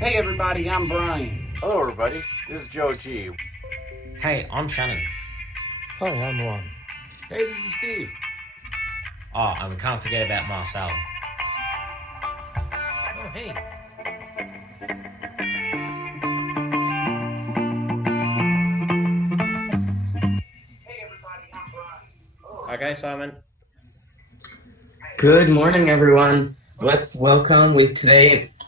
Hey everybody, I'm Brian. Hello everybody, this is Joe G. Hey, I'm Shannon. Hi, I'm Ron. Hey, this is Steve. Oh, and we can't forget about Marcel. Oh, hey. Okay, Simon. Good morning, everyone. Let's welcome.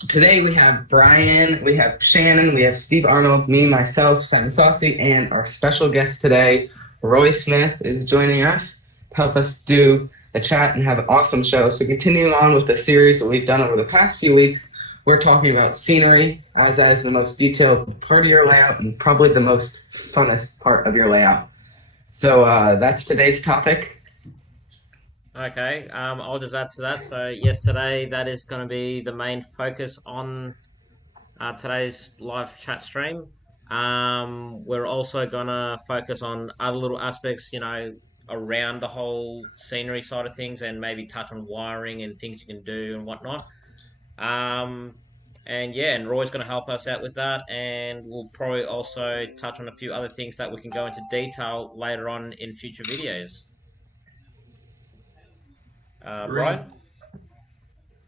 Today we have Brian, we have Shannon, we have Steve Arnold, me, myself, Simon Saucy, and our special guest today, Roy Smith, is joining us to help us do the chat and have an awesome show. So continuing on with the series that we've done over the past few weeks, we're talking about scenery, as that is the most detailed part of your layout and probably the most funnest part of your layout. So that's today's topic. Okay, I'll just add to that. So, yes, today that is going to be the main focus on today's live chat stream. We're also going to focus on other little aspects, around the whole scenery side of things and maybe touch on wiring and things you can do and whatnot. And Roy's going to help us out with that, and we'll probably also touch on a few other things that we can go into detail later on in future videos. Brian?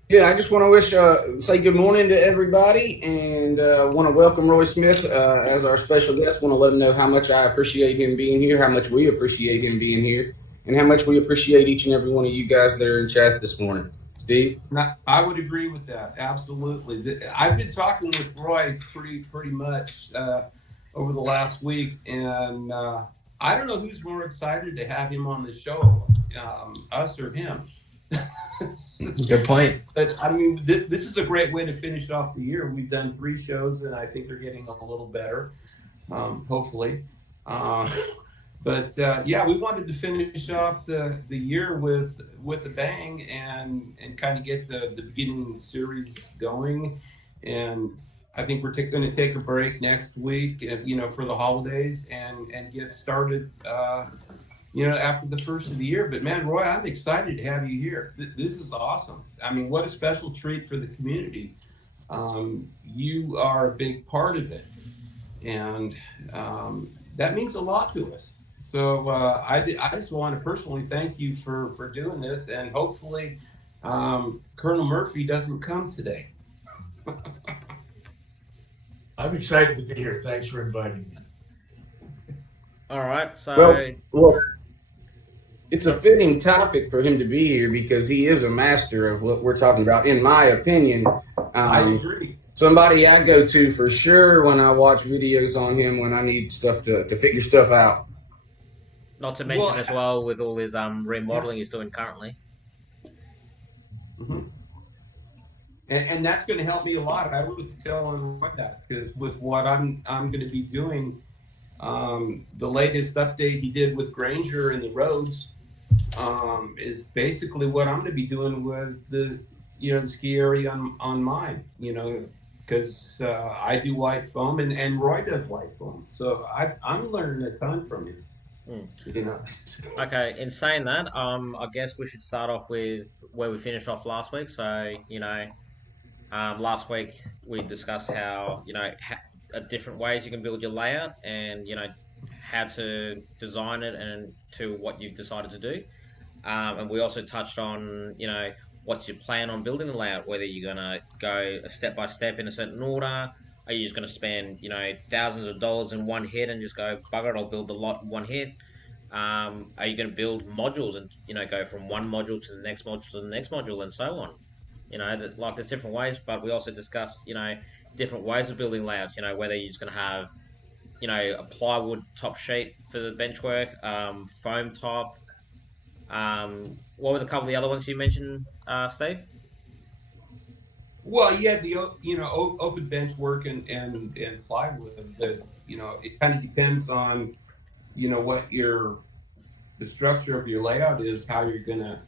Yeah, I just want to say good morning to everybody, and want to welcome Roy Smith as our special guest. Want to let him know how much I appreciate him being here, how much we appreciate him being here, and how much we appreciate each and every one of you guys that are in chat this morning. Steve? I would agree with that. Absolutely. I've been talking with Roy pretty much over the last week, and I don't know who's more excited to have him on the show, us or him. Good point. But I mean, this is a great way to finish off the year. We've done 3 shows, and I think they're getting a little better, hopefully. But we wanted to finish off the year with a bang and kind of get the beginning series going. And I think we're going to take a break next week, for the holidays and get started, after the first of the year. But man, Roy, I'm excited to have you here. This is awesome. I mean, what a special treat for the community. You are a big part of it, and that means a lot to us. So I just want to personally thank you for doing this, and hopefully Colonel Murphy doesn't come today. I'm excited to be here. Thanks for inviting me. All right, so... Well, it's a fitting topic for him to be here because he is a master of what we're talking about, in my opinion. I agree. Somebody I go to for sure when I watch videos on him when I need stuff to figure stuff out. Not to mention as well with all his remodeling he's doing currently. Mm-hmm. And that's going to help me a lot. I was telling Roy that because with what I'm going to be doing, the latest update he did with Granger and the roads is basically what I'm going to be doing with the ski area on mine. Because I do white foam and Roy does white foam, so I'm learning a ton from him. Okay, in saying that, I guess we should start off with where we finished off last week. So, last week we discussed how, different ways you can build your layout and, how to design it and to what you've decided to do. And we also touched on, what's your plan on building the layout, whether you're going to go a step by step in a certain order. Are you just going to spend, thousands of dollars in one hit and just go, bugger it, I'll build the lot in one hit? Are you going to build modules and, go from one module to the next module to the next module and so on? There's different ways, but we also discussed, different ways of building layouts, whether you're just going to have, a plywood top sheet for the bench work, foam top. What were the couple of the other ones you mentioned, Steve? Well, yeah, the open bench work and plywood. It kind of depends on what the structure of your layout is, how you're gonna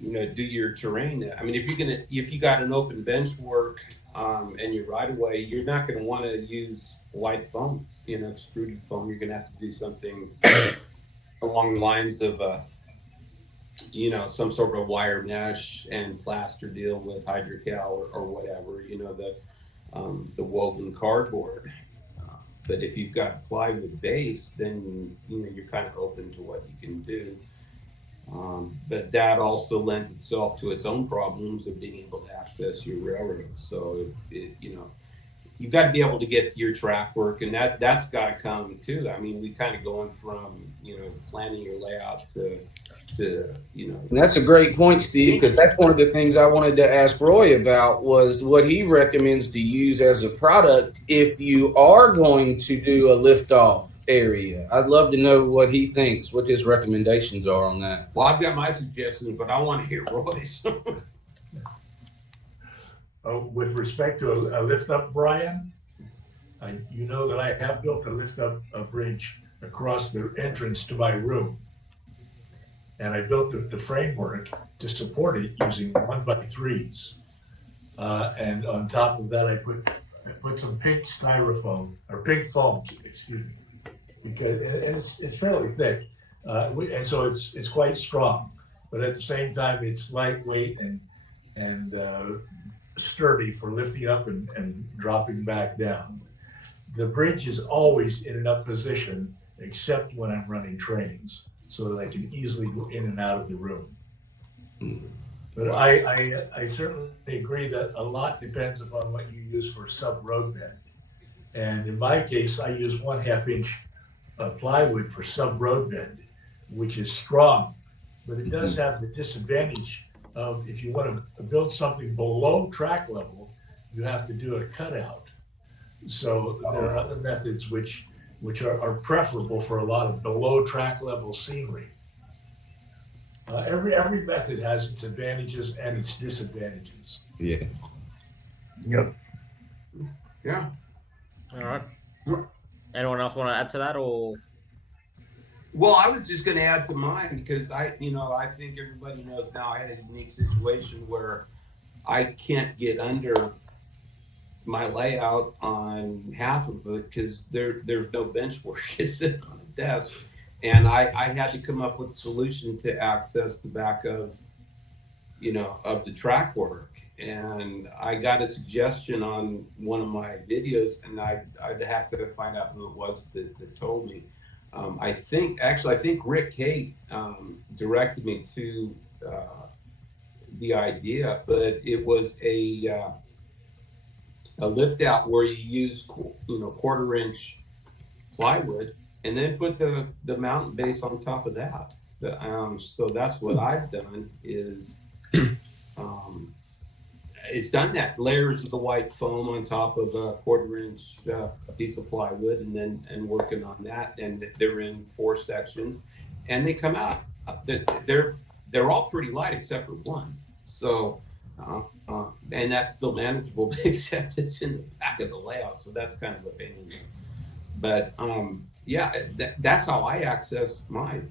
do your terrain. I mean, if you got an open bench work and your right of way, you're not gonna want to use white foam, extruded foam. You're gonna have to do something along the lines of some sort of wire mesh and plaster deal with hydrocal or whatever. the woven cardboard. But if you've got plywood base, then you're kind of open to what you can do. But that also lends itself to its own problems of being able to access your railroad. So you've got to be able to get to your track work, and that's got to come too. I mean, we kind of going from planning your layout to And that's a great point, Steve, because that's one of the things I wanted to ask Roy about was what he recommends to use as a product if you are going to do a lift-off area. I'd love to know what he thinks, what his recommendations are on that. Well, I've got my suggestions, but I want to hear Roy's. With respect to a lift up, Brian, you know that I have built a lift up bridge across the entrance to my room. And I built the framework to support it using 1x3s. And on top of that, I put some pink styrofoam, or pink foam, excuse me, because it's fairly thick. And so it's quite strong, but at the same time, it's lightweight and sturdy for lifting up and dropping back down. The bridge is always in an up position, except when I'm running trains, so that I can easily go in and out of the room. But I certainly agree that a lot depends upon what you use for sub-road bed. And in my case, I use 1/2 inch plywood for sub-road bed, which is strong, but it does have the disadvantage of if you want to build something below track level, you have to do a cutout. So there are other methods which are preferable for a lot of below track level scenery. Every method has its advantages and its disadvantages. Yeah. Yep. Yeah. All right. Anyone else want to add to that, or? Well, I was just going to add to mine because I think everybody knows now I had a unique situation where I can't get under my layout on half of it because there's no bench where you can sit on a desk. And I had to come up with a solution to access the back of the track work. And I got a suggestion on one of my videos, and I'd have to find out who it was that told me. I think Rick Case directed me to the idea, but it was a lift out where you use 1/4 inch plywood and then put the mountain base on top of that. So that's what I've done is it's done that layers of the white foam on top of a 1/4 inch piece of plywood and working on that, and they're in 4 sections and they come out. They're all pretty light except for one. So and that's still manageable except it's in the back of the layout. So that's kind of a pain in the neck. But that's how I access mine.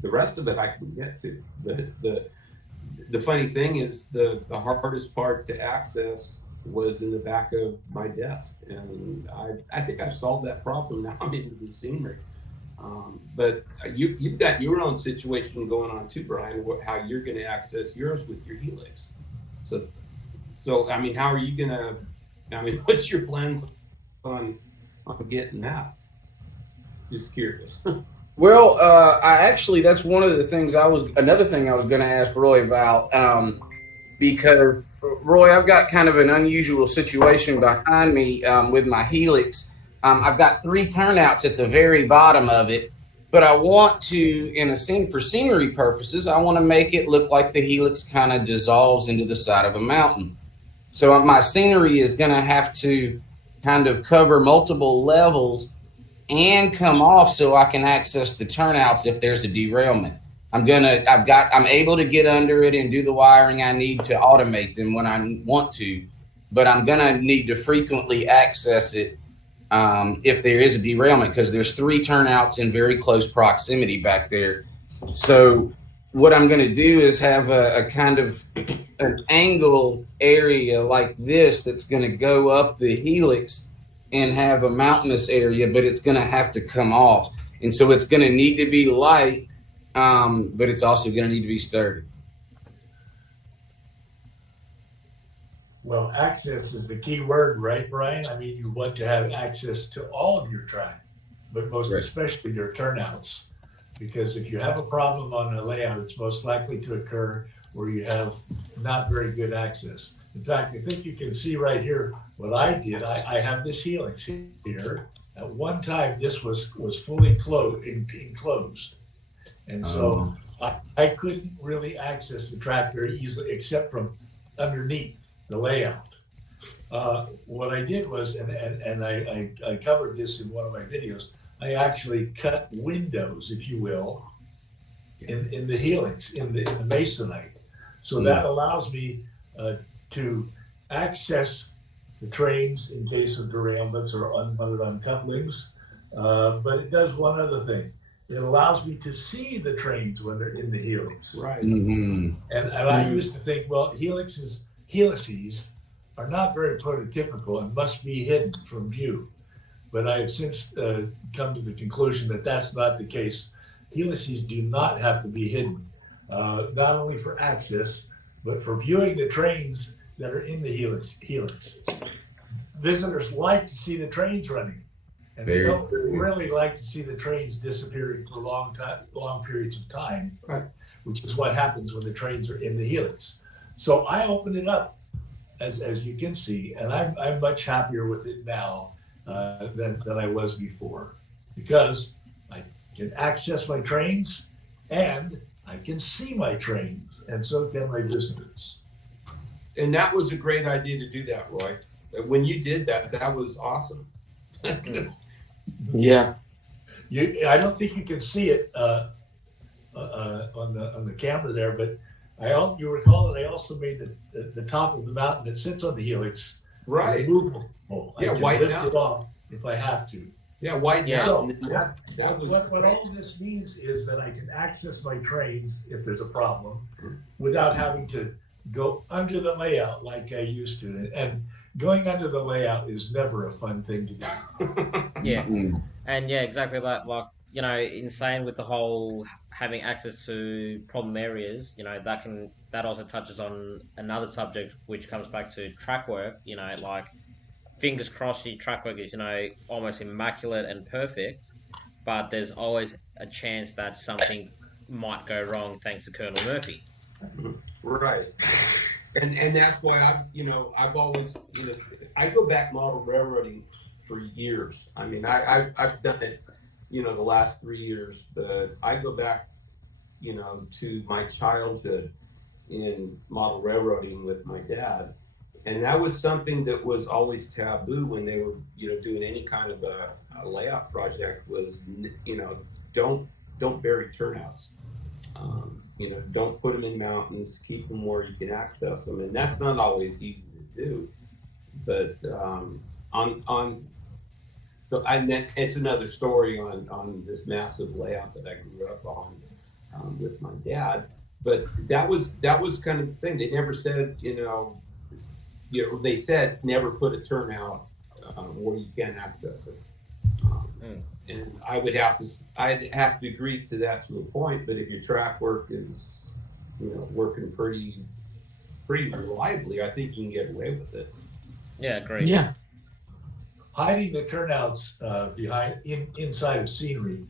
The rest of it I can get to. The funny thing is the hardest part to access was in the back of my desk, and I think I've solved that problem. Now I'm into the scenery. But you've got your own situation going on too, Brian, how you're going to access yours with your Helix. So I mean, how are you going to, what's your plans on getting that? Just curious. Well, that's one of the things another thing I was going to ask Roy about, because Roy, I've got kind of an unusual situation behind me with my Helix. I've got 3 turnouts at the very bottom of it, but I want to, for scenery purposes, I want to make it look like the Helix kind of dissolves into the side of a mountain. So my scenery is going to have to kind of cover multiple levels and come off so I can access the turnouts if there's a derailment. I'm able to get under it and do the wiring I need to automate them when I want to, but I'm gonna need to frequently access it if there is a derailment, because there's 3 turnouts in very close proximity back there. So what I'm gonna do is have a kind of an angle area like this that's gonna go up the Helix and have a mountainous area, but it's going to have to come off. And so it's going to need to be light, but it's also going to need to be sturdy. Well, access is the key word, right, Brian? I mean, you want to have access to all of your track, but most Right. especially your turnouts. Because if you have a problem on a layout, it's most likely to occur where you have not very good access. In fact, I think you can see right here what I did. I have this helix here. At one time, this was fully enclosed. And so I couldn't really access the track very easily, except from underneath the layout. What I did was, and I covered this in one of my videos, I actually cut windows, if you will, in the helix, in the masonite. So that allows me to access the trains in case of derailments or unloaded uncouplings. But it does one other thing. It allows me to see the trains when they're in the helix. Right. Mm-hmm. And I used to think, well, helices are not very prototypical and must be hidden from view. But I have since come to the conclusion that that's not the case. Helices do not have to be hidden, not only for access, but for viewing the trains that are in the helix. Visitors like to see the trains running, and they don't really like to see the trains disappearing for long periods of time, Right. which is what happens when the trains are in the helix. So I opened it up, as you can see, and I'm much happier with it now than I was before, because I can access my trains and I can see my trains, and so can my visitors. And that was a great idea to do that, Roy. When you did that, that was awesome. Yeah. I don't think you can see it on the camera there, but you recall that I also made the top of the mountain that sits on the helix Right. movable. I Yeah, can widen lift out. it off if I have to. Yeah, widen Yeah. out. So That was what great. all this means is that I can access my trains if there's a problem without having to go under the layout like I used to. And going under the layout is never a fun thing to do. Yeah. Mm. And yeah, exactly that. Like, you know, insane with the whole having access to problem areas, you know, that also touches on another subject which comes back to track work, you know, like fingers crossed your track work is, you know, almost immaculate and perfect, but there's always a chance that something might go wrong thanks to Colonel Murphy. Right. And that's why I've always, I go back model railroading for years. I mean, I've done it, the last 3 years, but I go back, to my childhood in model railroading with my dad. And that was something that was always taboo when they were, doing any kind of a layout project was, don't bury turnouts. Don't put them in mountains, keep them where you can access them. And that's not always easy to do. But and then it's another story on this massive layout that I grew up on with my dad. But that was kind of the thing. They never said, they said never put a turnout where you can't access it. And I'd have to agree to that to a point. But if your track work is, working pretty reliably, I think you can get away with it. Yeah, great. Yeah. Hiding the turnouts inside of scenery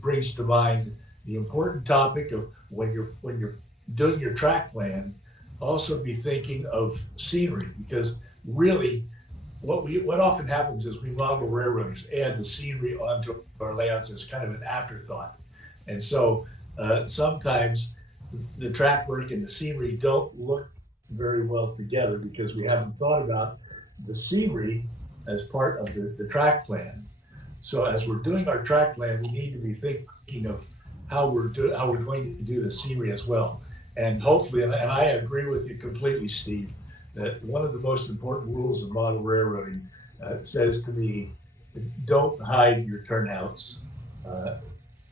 brings to mind the important topic of when you're doing your track plan, also be thinking of scenery, because really what often happens is we model railroaders add the scenery onto our layouts as kind of an afterthought. And so sometimes the track work and the scenery don't look very well together because we haven't thought about the scenery as part of the track plan. So as we're doing our track plan, we need to be thinking of how we're going to do the scenery as well. And hopefully, and I agree with you completely, Steve, that one of the most important rules of model railroading says to me, don't hide your turnouts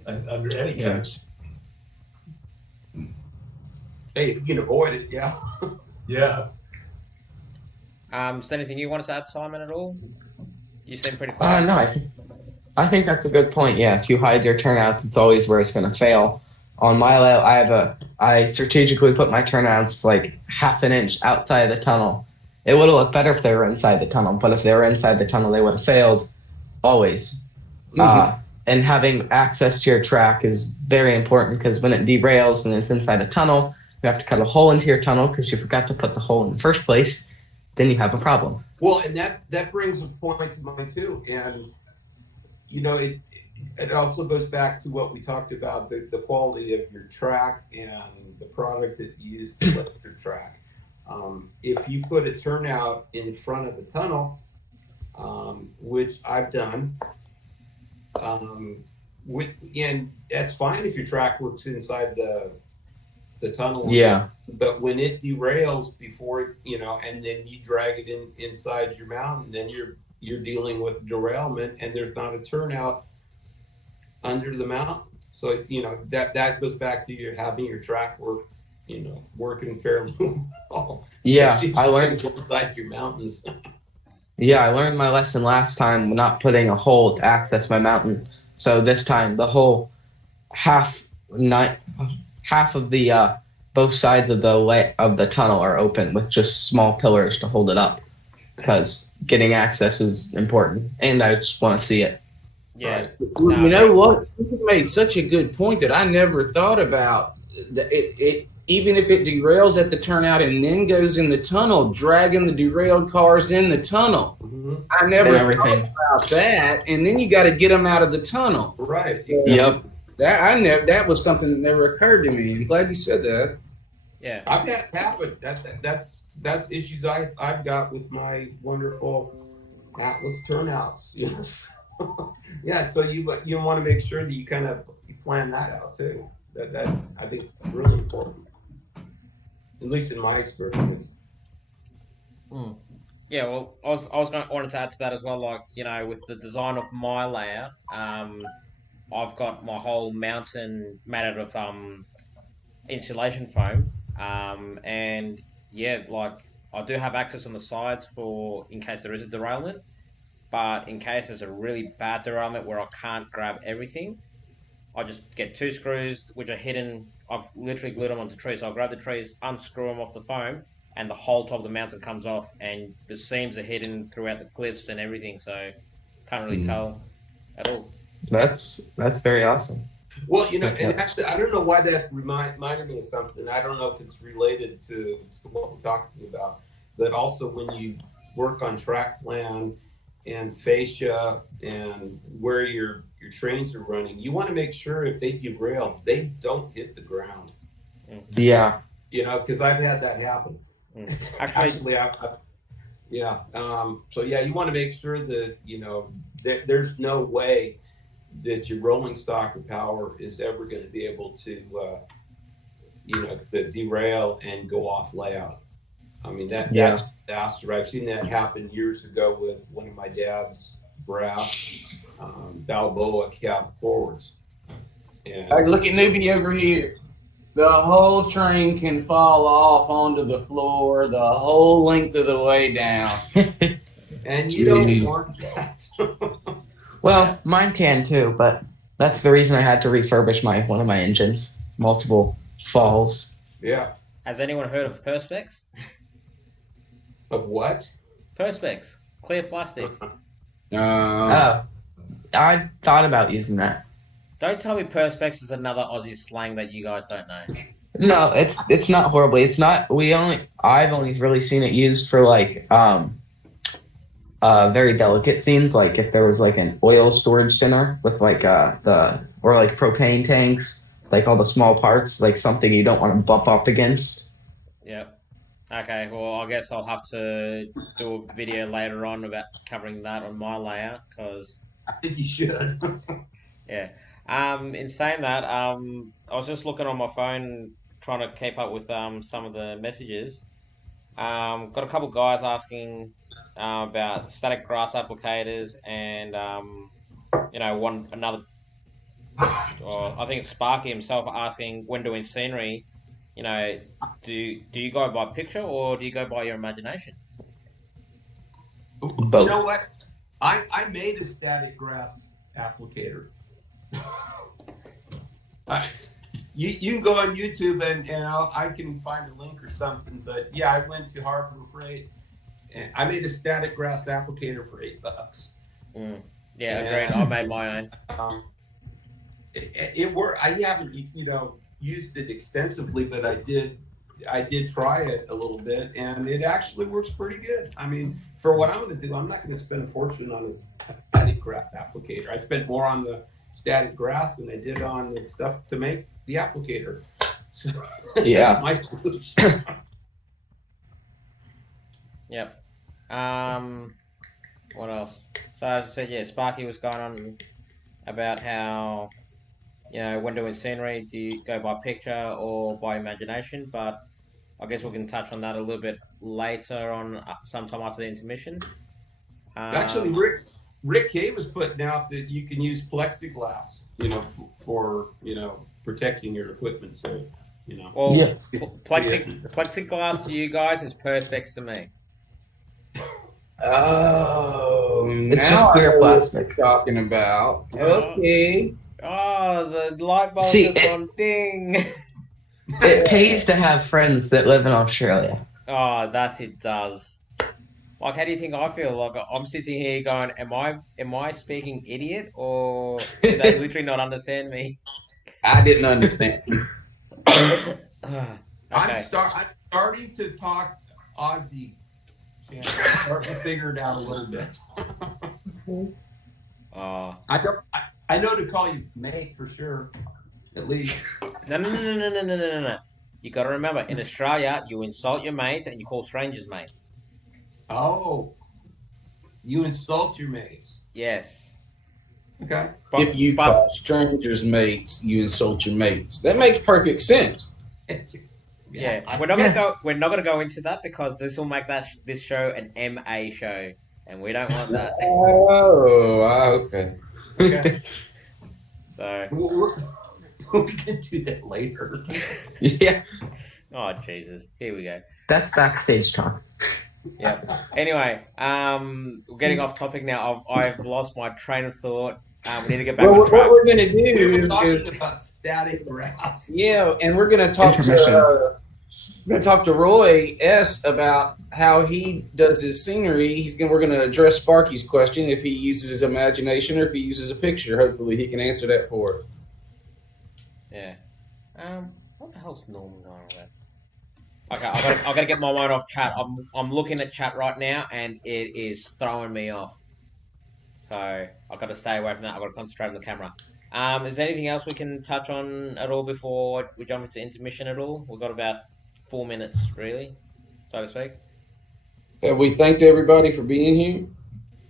under any kind of. Hey, if you can avoid it, yeah. Yeah. Is there anything you want us to add, Simon, at all? You seem pretty quiet. No, I think that's a good point. Yeah, if you hide your turnouts, it's always where it's going to fail. On my layout, I strategically put my turnouts like half an inch outside of the tunnel, It would have looked better if they were inside the tunnel, but if they were inside the tunnel, they would have failed always. And having access to your track is very important because when it derails and it's inside a tunnel, you have to cut a hole into your tunnel because you forgot to put the hole in the first place. Then you have a problem. Well, and that brings a point to mind too. And, it also goes back to what we talked about, the quality of your track and the product that you use to lift your track. If you put a turnout in front of the tunnel, which I've done, and that's fine if your track works inside the tunnel. Yeah. But when it derails before, and then you drag it inside your mountain, then you're dealing with derailment, and there's not a turnout under the mountain. So that goes back to you having your track working fairly well. Yeah, I learned inside your mountains. Yeah, I learned my lesson last time, not putting a hole to access my mountain. So this time, the whole half of the both sides of the tunnel are open with just small pillars to hold it up, because getting access is important, and I just want to see it. Yeah. You know what? You made such a good point that I never thought about. It even if it derails at the turnout and then goes in the tunnel, dragging the derailed cars in the tunnel. Mm-hmm. I never thought about that. And then you got to get them out of the tunnel. Right. Exactly. Yep. That was something that never occurred to me. I'm glad you said that. Yeah. I've had it happen. That's issues I've got with my wonderful Atlas turnouts. Yes. Yeah. So you want to make sure that you kind of plan that out too. That I think is really important. At least in my experience. Yeah, well, wanted to add to that as well. Like, with the design of my layout, I've got my whole mountain made out of insulation foam, and yeah, like I do have access on the sides for in case there is a derailment, but in case there's a really bad derailment where I can't grab everything, I just get 2 screws which are hidden. I've literally glued them onto trees. So I'll grab the trees, unscrew them off the foam, and the whole top of the mountain comes off, and the seams are hidden throughout the cliffs and everything. So can't really tell at all. That's very awesome. Well, and actually, I don't know why that reminded me of something. I don't know if it's related to what we're talking about, but also when you work on track plan and fascia and where your trains are running, you want to make sure if they derail, they don't hit the ground. Yeah. Because I've had that happen. Actually, yeah. So yeah, you want to make sure that that there's no way that your rolling stock or power is ever going to be able to to derail and go off layout. I mean that's a disaster. I've seen that happen years ago with one of my dad's brass Balboa cab forwards. And Look at newbie over here. The whole train can fall off onto the floor the whole length of the way down. And you don't want that. Well, mine can too, but that's the reason I had to refurbish one of my engines. Multiple falls. Yeah. Has anyone heard of Perspex? Of what? Perspex, clear plastic. I thought about using that. Don't tell me Perspex is another Aussie slang that you guys don't know. No, it's not horribly. It's not. I've only really seen it used for like very delicate scenes, like if there was like an oil storage center with like or like propane tanks, like all the small parts, like something you don't want to bump up against. Yep. Okay, well, I guess I'll have to do a video later on about covering that on my layout, because I think you should. yeah. In saying that, I was just looking on my phone trying to keep up with some of the messages. Got a couple guys asking about static grass applicators, and I think it's Sparky himself asking when doing scenery. Do you go by picture or do you go by your imagination? Both. You know what? I made a static grass applicator. You can go on YouTube and I can find a link or something. But yeah, I went to Harbor Freight And I made a static grass applicator for $8. Yeah, agreed. I made my own. It worked. I haven't, used it extensively, but I did try it a little bit, and it actually works pretty good. I mean, for what I'm going to do, I'm not going to spend a fortune on a static grass applicator. I spent more on the static grass than I did on the stuff to make the applicator. So Yeah. that's my solution. Yep. What else? So as I said, yeah, Sparky was going on about how, when doing scenery, do you go by picture or by imagination? But I guess we can touch on that a little bit later on, sometime after the intermission. Actually, Rick Kay was putting out that you can use plexiglass, for protecting your equipment. So, Well, Yeah. plexiglass to you guys is perspex to me. Oh, It's now just clear I know what plastic. you're talking about. Okay. Oh, the light bulb See, just gone ding. It pays to have friends that live in Australia. Oh, that it does. Like, how do you think I feel? Like, I'm sitting here going, am I speaking idiot, or do they literally not understand me? I didn't understand. Okay. I'm starting to talk Aussie. Shannon. I'm starting to figure it out a little bit. I know to call you mate for sure, at least. No. You got to remember, in Australia, you insult your mates and you call strangers mate. Oh, you insult your mates. Yes. Okay. If you call strangers mates, you insult your mates. That makes perfect sense. Yeah, we're not gonna go into that because this will make this show an MA show, and we don't want that. Oh, okay. Okay. So we can do that later. Yeah. Oh Jesus, here we go. That's backstage talk. Yeah. Anyway, we're getting off topic now. I've lost my train of thought. We need to get back Well, on what track. we're going to do We were is talking about static grass. yeah, and we're going to talk to Roy S about how he does his scenery. We're going to address Sparky's question if he uses his imagination or if he uses a picture. Hopefully, he can answer that for us. Yeah. What the hell's Norman going on with? Okay, I gotta get my mind off chat. I'm looking at chat right now, and it is throwing me off. So I've got to stay away from that. I've got to concentrate on the camera. Is there anything else we can touch on at all before we jump into intermission at all? We've got about 4 minutes, really, so to speak. Have we thanked everybody for being here?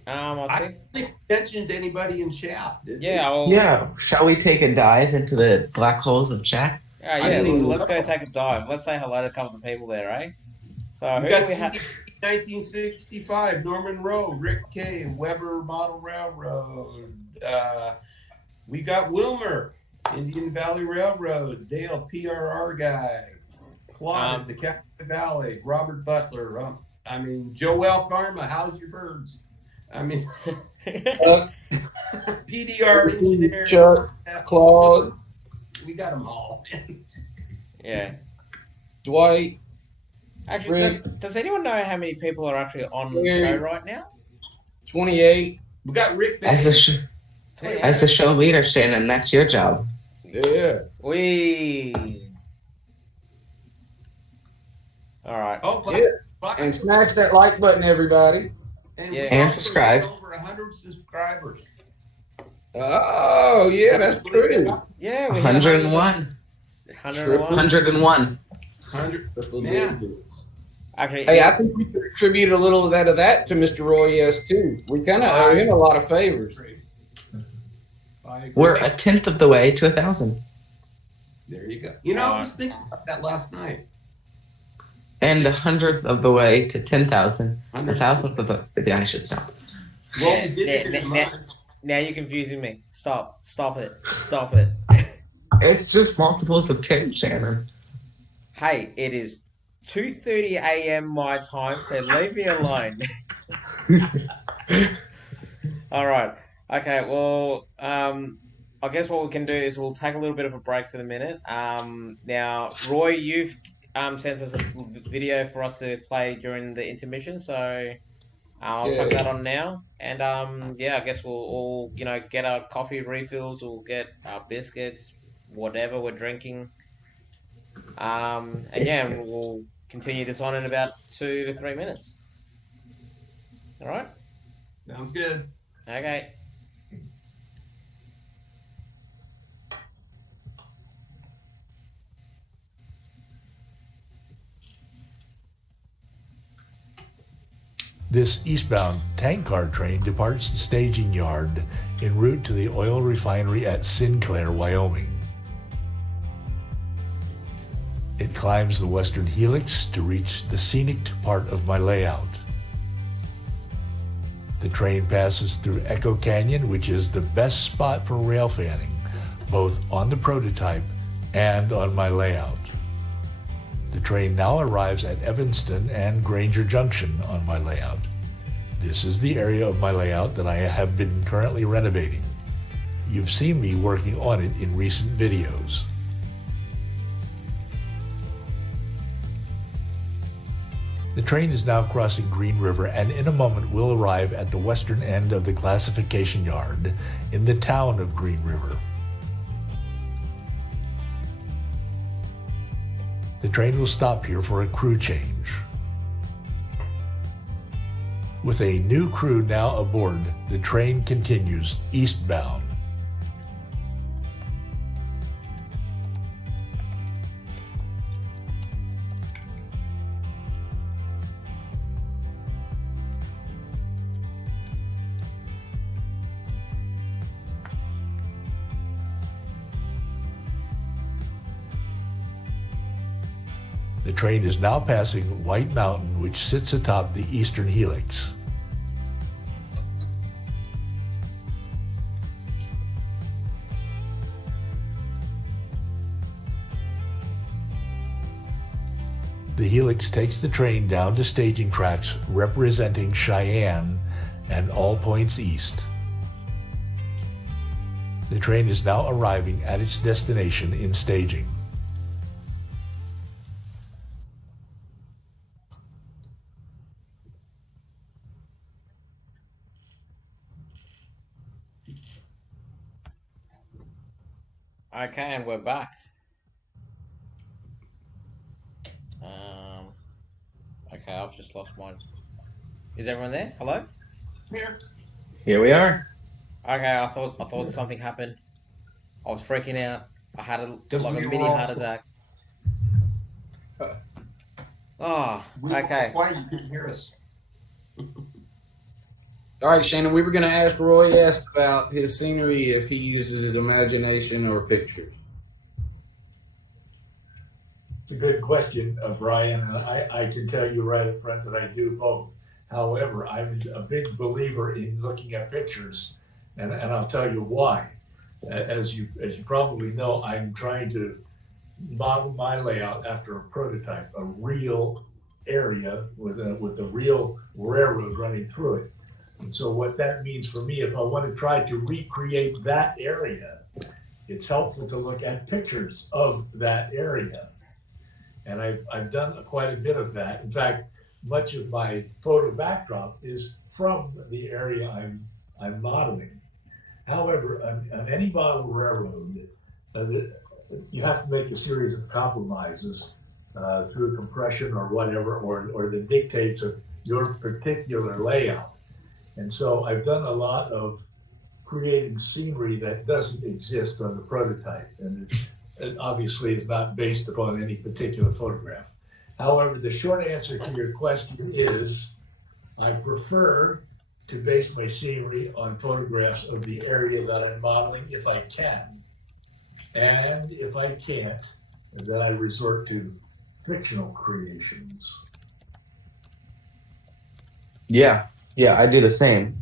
I think. I didn't mention anybody in chat. Did Yeah. Yeah. Shall we take a dive into the black holes of chat? Let's go take a dive. Let's say hello to a couple of people there, eh? So we who got do we have? 1965, Norman Rowe, Rick Kay, Weber Model Railroad. We got Wilmer, Indian Valley Railroad, Dale, PRR guy, Claude, the Captain Valley, Robert Butler. Joel Karma, how's your birds? PDR engineer, Chuck, Claude. We got them all. Yeah. Dwight. Actually, does anyone know how many people are actually on the show right now? 28. We got Rick Baker. As the show leader, Shannon, that's your job. Yeah. All right. Oh, yeah. And smash that like button, everybody. And subscribe. Over 100 subscribers. Oh, yeah, that's true. Yeah, 101. 101. 100. Man. Actually, hey, I think we could attribute a little of that to Mr. Roy S. too. We kind of owe him a lot of favors. We're a 10th of the way to 1,000. There you go. I was thinking about that last night. And 100th of the way to 10,000. 1,000th of the. Yeah, I should stop. Well, now you're confusing me. Stop it. Stop it. It's just multiples of 10, Shannon. Hey, it is 2:30 a.m. my time, so leave me alone. All right. Okay. Well, I guess what we can do is we'll take a little bit of a break for the minute. Now, Roy, sends us a video for us to play during the intermission, so I'll chuck that on now. And yeah, I guess we'll all get our coffee refills, we'll get our biscuits, whatever we're drinking. And yeah, we'll continue this on in about 2 to 3 minutes. All right. Sounds good. Okay. This eastbound tank car train departs the staging yard en route to the oil refinery at Sinclair, Wyoming. It climbs the western helix to reach the scenic part of my layout. The train passes through Echo Canyon, which is the best spot for rail fanning, both on the prototype and on my layout. The train now arrives at Evanston and Granger Junction on my layout. This is the area of my layout that I have been currently renovating. You've seen me working on it in recent videos. The train is now crossing Green River and in a moment will arrive at the western end of the classification yard in the town of Green River. The train will stop here for a crew change. With a new crew now aboard, the train continues eastbound. The train is now passing White Mountain, which sits atop the eastern helix. The helix takes the train down to staging tracks representing Cheyenne and all points east. The train is now arriving at its destination in staging. Okay, and we're back. Okay, I've just lost mine. Is everyone there? Hello? Here we are. Okay, I thought something happened. I was freaking out. I had a mini heart attack. Oh, okay. Why you couldn't hear us? All right, Shannon, we were going to ask Roy asked about his scenery if he uses his imagination or pictures. It's a good question, Brian, and I can tell you right up front that I do both. However, I'm a big believer in looking at pictures, and I'll tell you why. As you probably know, I'm trying to model my layout after a prototype, a real area with a real railroad running through it. And so what that means for me, if I want to try to recreate that area, it's helpful to look at pictures of that area. And I've done quite a bit of that. In fact, much of my photo backdrop is from the area I'm modeling. However, on any model railroad, you have to make a series of compromises through compression or whatever, or the dictates of your particular layout. And so I've done a lot of creating scenery that doesn't exist on the prototype, and it obviously is not based upon any particular photograph. However, the short answer to your question is I prefer to base my scenery on photographs of the area that I'm modeling if I can. And if I can't, then I resort to fictional creations. Yeah, I do the same.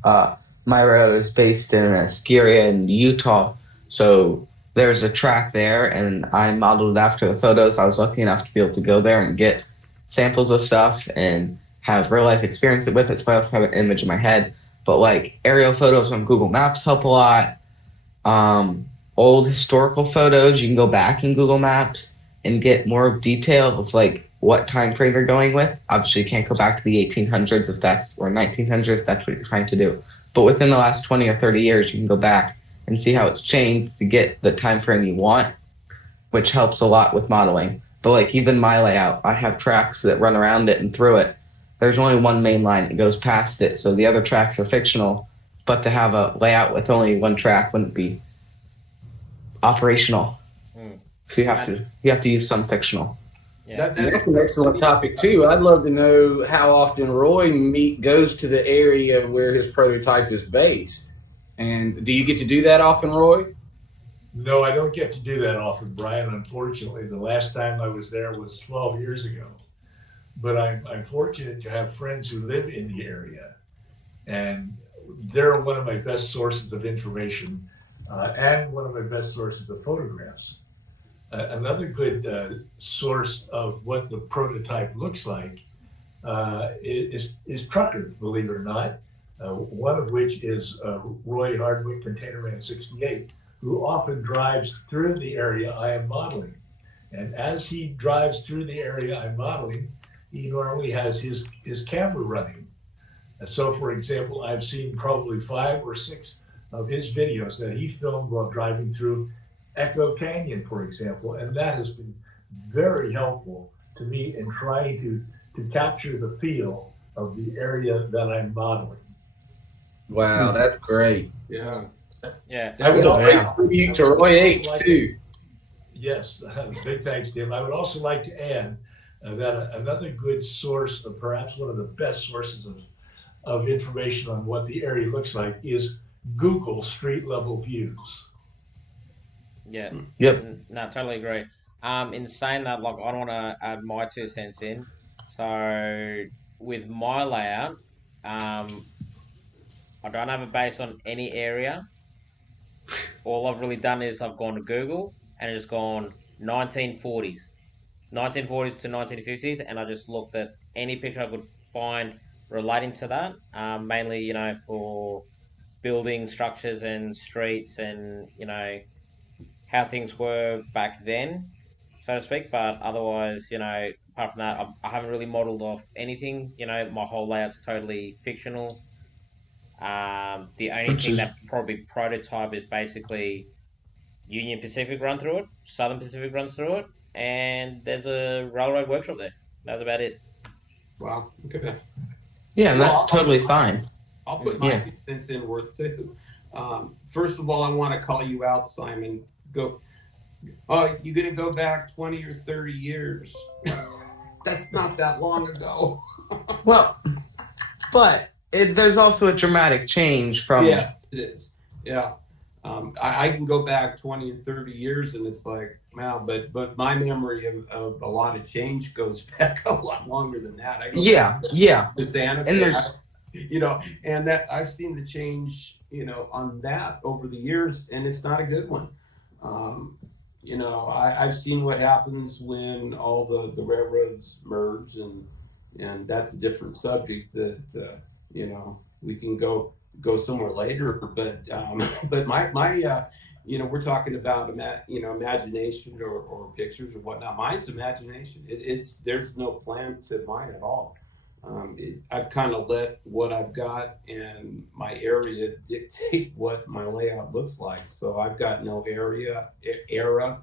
My road is based in a ski area in Utah, so there's a track there, and I modeled it after the photos. I was lucky enough to be able to go there and get samples of stuff and have real life experience with it, so I also have an image in my head. But like aerial photos on Google Maps help a lot. Old historical photos, you can go back in Google Maps and get more detail of like what time frame you're going with. Obviously, you can't go back to the 1800s if that's or 1900s if that's what you're trying to do. But within the last 20 or 30 years, you can go back and see how it's changed to get the time frame you want, which helps a lot with modeling. But like even my layout, I have tracks that run around it and through it. There's only one main line that goes past it, so the other tracks are fictional. But to have a layout with only one track wouldn't be operational. So you have to use some fictional. Yeah. That's an excellent topic too. I'd love to know how often Roy goes to the area where his prototype is based. And do you get to do that often, Roy? No, I don't get to do that often, Brian. Unfortunately, the last time I was there was 12 years ago. But I'm fortunate to have friends who live in the area, and they're one of my best sources of information and one of my best sources of photographs. Another good source of what the prototype looks like is truckers, believe it or not. One of which is Roy Hardwick, Containerman 68, who often drives through the area I am modeling. And as he drives through the area I'm modeling, he normally has his camera running. So for example, I've seen probably 5 or 6 of his videos that he filmed while driving through Echo Canyon, for example, and that has been very helpful to me in trying to capture the feel of the area that I'm modeling. Wow, that's great. Yeah. Yeah. I would also tribute to Roy H too. Yes, big thanks, Tim. I would also like to add that another good source, of perhaps one of the best sources of information on what the area looks like, is Google street level views. Yeah. Yep. No, totally agree. In saying that, like, I don't want to add my 2 cents in. So with my layout, I don't have a base on any area. All I've really done is I've gone to Google and just gone 1940s to 1950s, and I just looked at any picture I could find relating to that. Mainly, for building structures and streets and, how things were back then, so to speak. But otherwise, apart from that, I haven't really modeled off anything. My whole layout's totally fictional. The only thing that probably prototype is basically Union Pacific run through it, Southern Pacific runs through it, and there's a railroad workshop there. That's about it. Wow. Okay. Yeah, and that's totally fine. I'll put my 2 cents in worth too. First of all, I want to call you out, Simon. You're going to go back 20 or 30 years. That's not that long ago. Well, but there's also a dramatic change from. Yeah, it is. Yeah. I can go back 20 and 30 years and it's like, wow, but my memory of a lot of change goes back a lot longer than that. I go back to Santa Fe, and there's, and that I've seen the change, on that over the years, and it's not a good one. I've seen what happens when all the railroads merge, and that's a different subject that, we can go somewhere later, but my we're talking about imagination or pictures or whatnot. Mine's imagination. There's no plan to mine at all. I've kind of let what I've got and my area dictate what my layout looks like. So I've got no era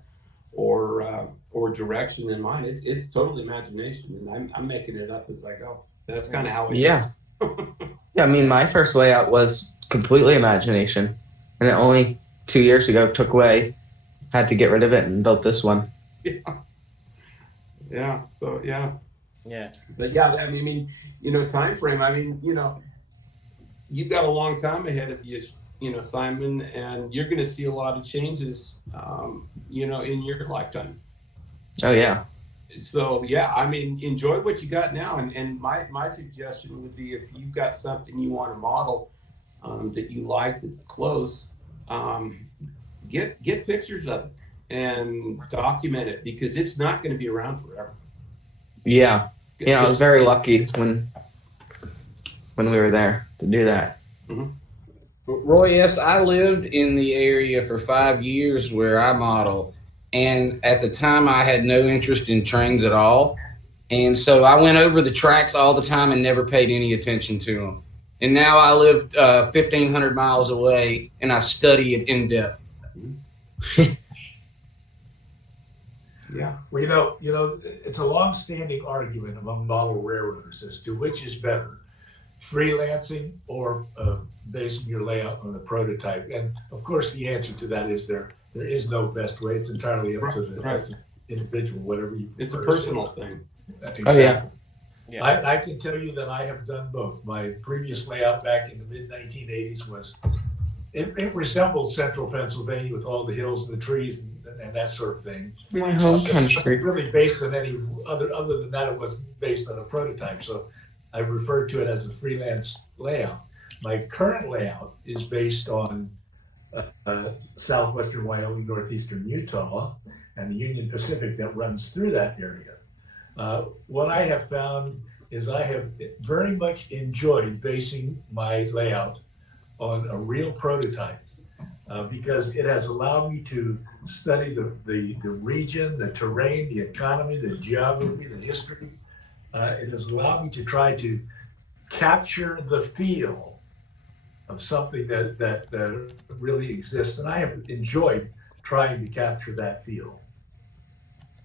or direction in mind. It's totally imagination, and I'm making it up as I go. That's kind of how it is. Yeah, I mean, my first layout was completely imagination, and it only 2 years ago took away, had to get rid of it and built this one. Yeah. So yeah. But yeah, I mean, time frame. I mean, you've got a long time ahead of you, Simon, and you're going to see a lot of changes, in your lifetime. Oh yeah. So yeah, I mean, enjoy what you got now, and my suggestion would be, if you've got something you want to model that you like that's close, get pictures of it and document it, because it's not going to be around forever. Yeah, I was very lucky when we were there to do that. Mm-hmm. Roy, yes, I lived in the area for 5 years where I model, And at the time, I had no interest in trains at all. And so I went over the tracks all the time and never paid any attention to them. And now I live 1,500 miles away, and I study it in depth. Yeah. Well, it's a long-standing argument among model railroaders as to which is better, freelancing or basing your layout on the prototype. And of course, the answer to that is there is no best way. It's entirely up to the individual, whatever you prefer. It's a personal thing. Exactly. Oh, yeah. Yeah. I can tell you that I have done both. My previous layout back in the mid-1980s it resembled central Pennsylvania with all the hills and the trees and that sort of thing. My home country. It wasn't really based on any other than that, it wasn't based on a prototype. So I referred to it as a freelance layout. My current layout is based on southwestern Wyoming, northeastern Utah, and the Union Pacific that runs through that area. What I have found is I have very much enjoyed basing my layout on a real prototype because it has allowed me to study the region, the terrain, the economy, the geography, the history. It has allowed me to try to capture the feel of something that really exists. And I have enjoyed trying to capture that feel.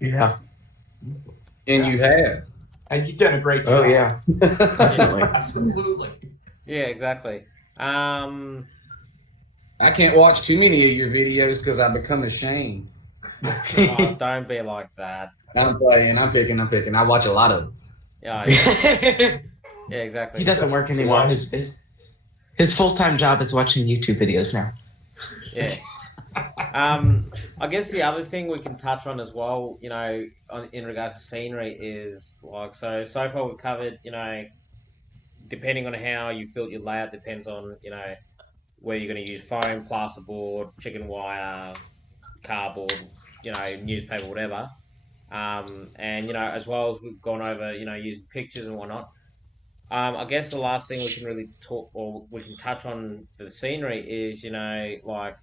Yeah. And you have. And you've done a great job. Oh, yeah. Definitely. Absolutely. Yeah, exactly. I can't watch too many of your videos because I become ashamed. Oh, don't be like that. I'm playing. I'm picking. I watch a lot of them. Yeah, yeah, yeah, exactly. He doesn't work anymore. His full-time job is watching YouTube videos now. Yeah. I guess the other thing we can touch on as well, in regards to scenery is like, so far we've covered, depending on how you've built your layout, depends on, whether you're going to use foam, plasterboard, chicken wire, cardboard, newspaper, whatever. And, as well as we've gone over, using pictures and whatnot. I guess the last thing we can really talk or we can touch on for the scenery is, like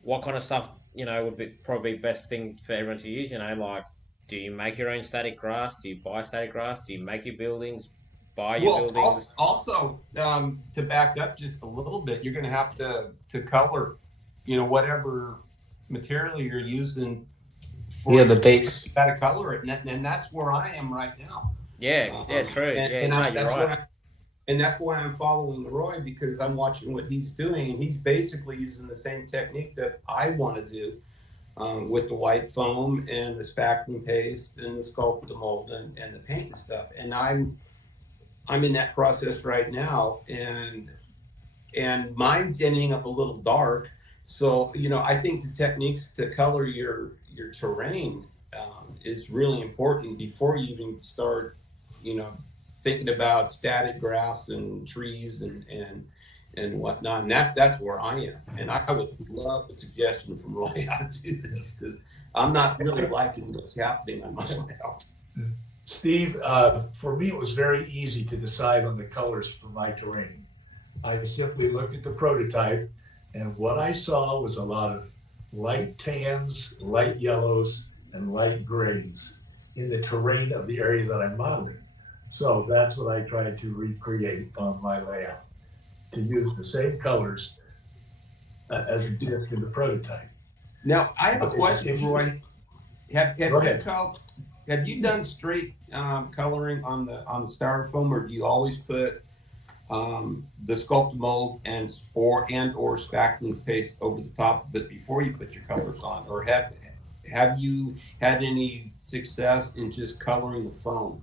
what kind of stuff, would be probably best thing for everyone to use, like, do you make your own static grass? Do you buy static grass? Do you make your buildings? Buy your buildings? Also, to back up just a little bit, you're going to have to color, whatever material you're using. The base. You got to color it, and that's where I am right now. Yeah, true. And that's why I'm following Roy, because I'm watching what he's doing, and he's basically using the same technique that I want to do with the white foam and the spackling paste and the sculpted mold and the paint and stuff. And I'm in that process right now, and mine's ending up a little dark. So I think the techniques to color your terrain is really important before you even start, thinking about static grass and trees and whatnot. And that's where I am. And I would love a suggestion from Roy how to do this, because I'm not really liking what's happening on my layout. Steve, for me, it was very easy to decide on the colors for my terrain. I simply looked at the prototype, and what I saw was a lot of light tans, light yellows, and light grays in the terrain of the area that I'm modeling. So that's what I tried to recreate on my layout, to use the same colors as exist in the prototype. Now, I have a question, Roy. Have you done straight coloring on the styrofoam, or do you always put the sculpted mold and or spackling paste over the top of it before you put your colors on, or have you had any success in just coloring the foam?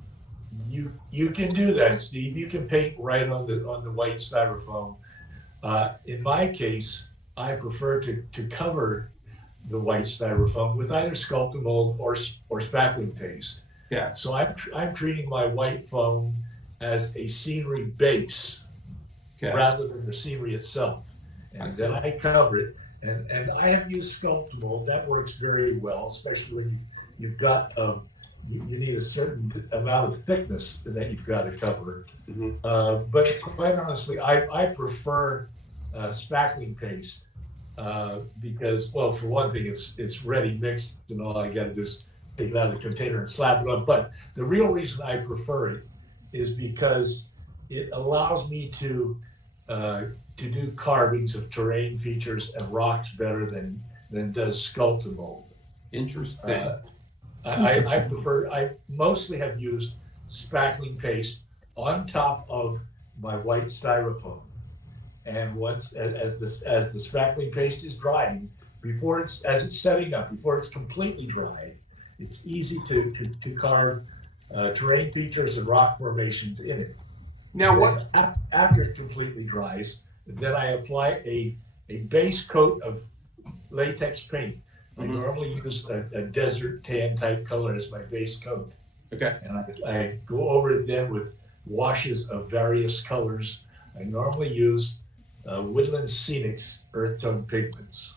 You can do that, Steve. You can paint right on the white styrofoam. In my case, I prefer to cover the white styrofoam with either sculpted mold or spackling paste. Yeah. So I'm treating my white foam as a scenery base, Okay. rather than the scenery itself. And then I cover it. And I have used sculpted mold. That works very well, especially when you've got you need a certain amount of thickness that you've got to cover. Mm-hmm. But quite honestly, I prefer spackling paste because, well, for one thing, it's ready mixed and all I got to do is take it out of the container and slap it on. But the real reason I prefer it is because it allows me to do carvings of terrain features and rocks better than does sculpt and mold. Interesting. I mostly have used spackling paste on top of my white styrofoam. And once, as the spackling paste is drying, as it's setting up, before it's completely dry, it's easy to carve terrain features and rock formations in it. Now, After it completely dries, then I apply a base coat of latex paint. I normally use a desert tan type color as my base coat. Okay. And I go over it then with washes of various colors. I normally use Woodland Scenics earth tone pigments.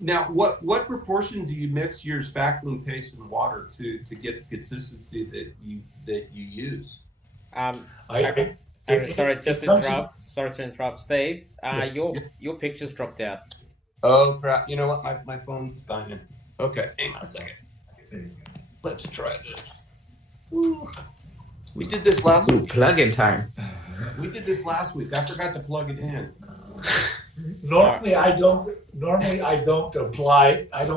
Now, what proportion do you mix your spackling paste and water to get the consistency that you use? Sorry to interrupt, Steve. Your picture's dropped out. Oh crap! You know what? My phone's dying. Okay, hang on a second. Let's try this. Ooh. We did this last week. Plug-in time. We did this last week. I forgot to plug it in. Normally I don't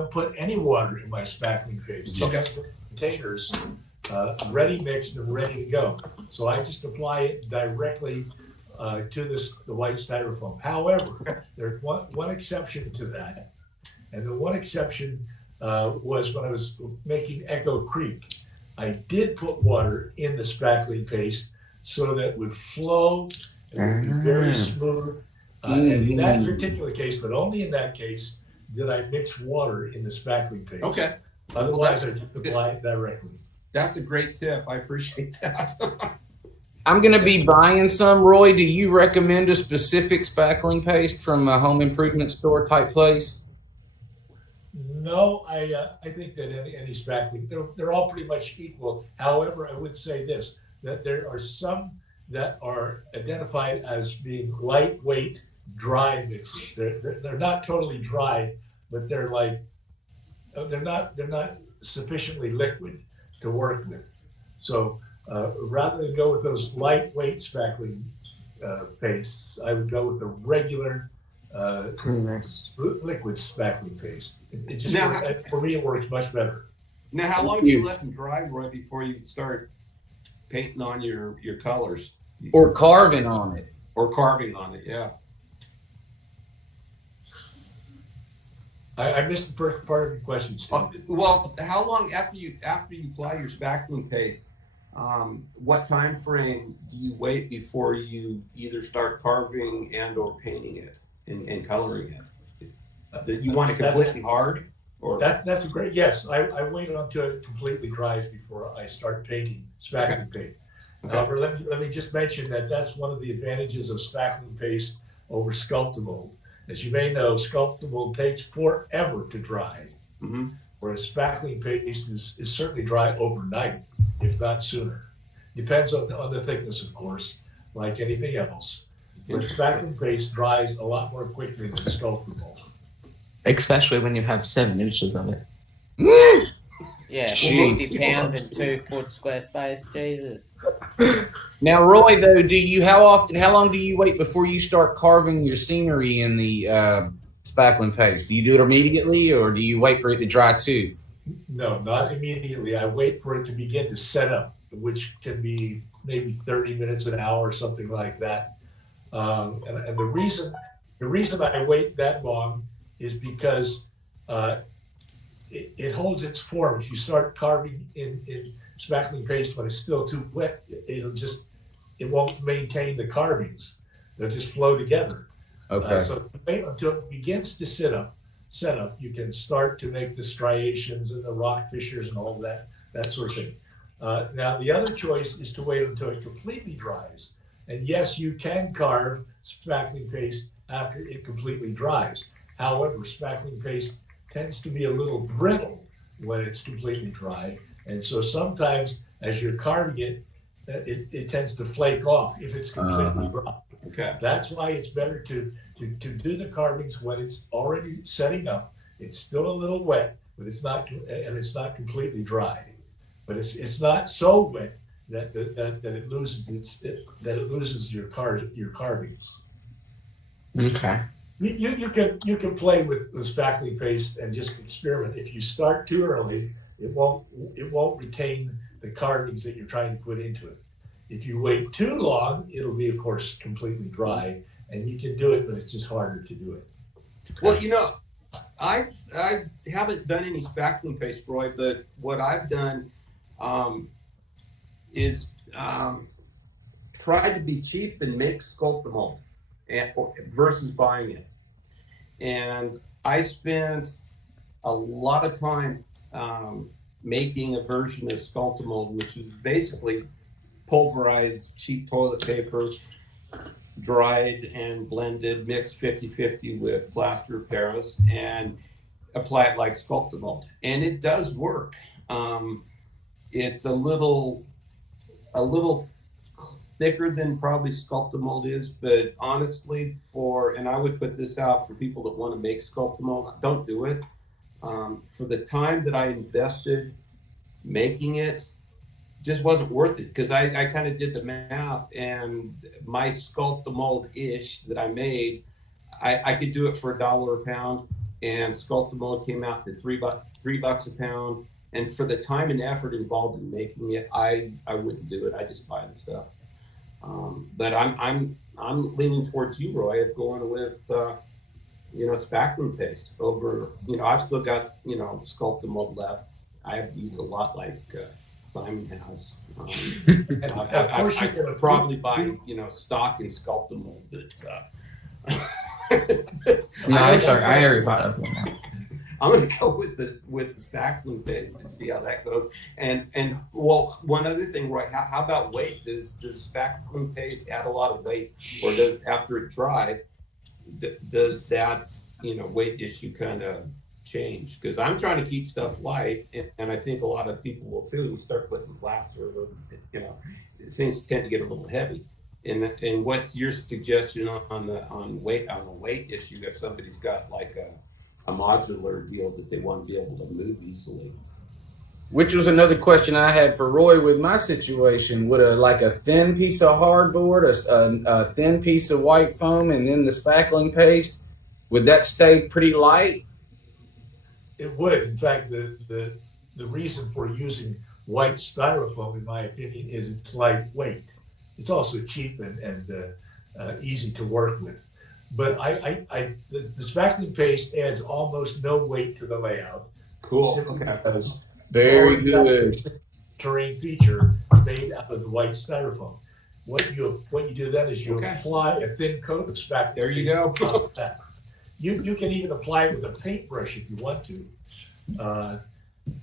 put any water in my spackling paste. Okay. Containers ready mixed and ready to go. So I just apply it directly to the white styrofoam. However, there's one exception to that. And the one exception was when I was making Echo Creek. I did put water in the spackling paste so that it would flow, it would be very smooth. And in that particular case, but only in that case, did I mix water in the spackling paste. Okay. Otherwise, I just apply it directly. That's a great tip. I appreciate that. I'm going to be buying some. Roy, do you recommend a specific spackling paste from a home improvement store type place? No, I think that any spackling, they're all pretty much equal. However, I would say this, that there are some that are identified as being lightweight, dry mixes. They're not totally dry, but they're not sufficiently liquid to work with. So rather than go with those lightweight spackling pastes, I would go with the regular liquid spackling paste. It just for me, it works much better. Now, how long do you let them dry, Roy, before you start painting on your colors? Or carving on it. Or carving on it, yeah. I missed the first part of your question, Steve. Well, how long after you apply your spackling paste, what time frame do you wait before you either start carving and or painting it and coloring it? You want it completely hard? Or that's a great, yes. I wait until it completely dries before I start painting spackling paint. However, let me just mention that that's one of the advantages of spackling paste over sculptable. As you may know, sculptable takes forever to dry, whereas spackling paste is certainly dry overnight, if not sooner. Depends on the thickness, of course, like anything else. But spackling paste dries a lot more quickly than sculptable. Especially when you have 7 inches of it. Yeah, 50 pounds in 2 foot square space. Jesus. Now, Roy, though, how long do you wait before you start carving your scenery in the spackling paste? Do you do it immediately, or do you wait for it to dry too? No, not immediately. I wait for it to begin to set up, which can be maybe 30 minutes, an hour, or something like that. And the reason I wait that long is because it holds its form. If you start carving in spackling paste when it's still too wet, it won't maintain the carvings. They'll just flow together. Okay. So wait until it begins to set up, you can start to make the striations and the rock fissures and all that sort of thing. Now, the other choice is to wait until it completely dries. And yes, you can carve spackling paste after it completely dries. However, spackling paste tends to be a little brittle when it's completely dry. And so sometimes as you're carving it, it tends to flake off if it's completely dry. Okay. That's why it's better to do the carvings when it's already setting up. It's still a little wet, but it's not completely dry. But it's not so wet that it loses your carvings. Okay. You can play with spackling paste and just experiment. If you start too early, it won't retain the carvings that you're trying to put into it. If you wait too long, it'll be, of course, completely dry, and you can do it, but it's just harder to do it. Well, I haven't done any spackling paste, Roy, but what I've done is tried to be cheap and make sculpt-a-mold versus buying it. And I spent a lot of time making a version of sculpt-a-mold, which is basically pulverized cheap toilet paper, dried and blended, mixed 50-50 with plaster of Paris, and apply it like sculpt-a-mold. And it does work. It's a little thicker than probably sculpt-a-mold is, but honestly, and I would put this out for people that want to make sculpt-a-mold, don't do it. For the time that I invested making it, just wasn't worth it, because I kind of did the math, and my sculpt-a-mold-ish that I made, I could do it for $1 a pound, and sculpt-a-mold came out to $3 a pound. And for the time and effort involved in making it, I wouldn't do it. I just buy the stuff. But I'm leaning towards you, Roy, of going with spackling paste over. I've still got sculpt-a-mold left. I've used a lot like Simon has. I could probably buy stock in sculpt-a-mold, but No, sorry, I already bought up one now. I'm going to go with the spackling paste and see how that goes. And well, one other thing, Roy, how about weight? Does spackling paste add a lot of weight, or does after it dry, does that weight issue kind of change? Because I'm trying to keep stuff light, and I think a lot of people will too. You start putting plaster, things tend to get a little heavy. And what's your suggestion on the weight issue if somebody's got like a modular deal that they want to be able to move easily? Which was another question I had for Roy with my situation. Would a thin piece of hardboard, a thin piece of white foam, and then the spackling paste, would that stay pretty light? It would. In fact, the reason for using white styrofoam, in my opinion, is it's lightweight. It's also cheap and easy to work with. But the spackling paste adds almost no weight to the layout. Cool. Simply because Very good. terrain feature made out of the white styrofoam. What you do then is you apply a thin coat of spackling. There you go. On that. You can even apply it with a paintbrush if you want to.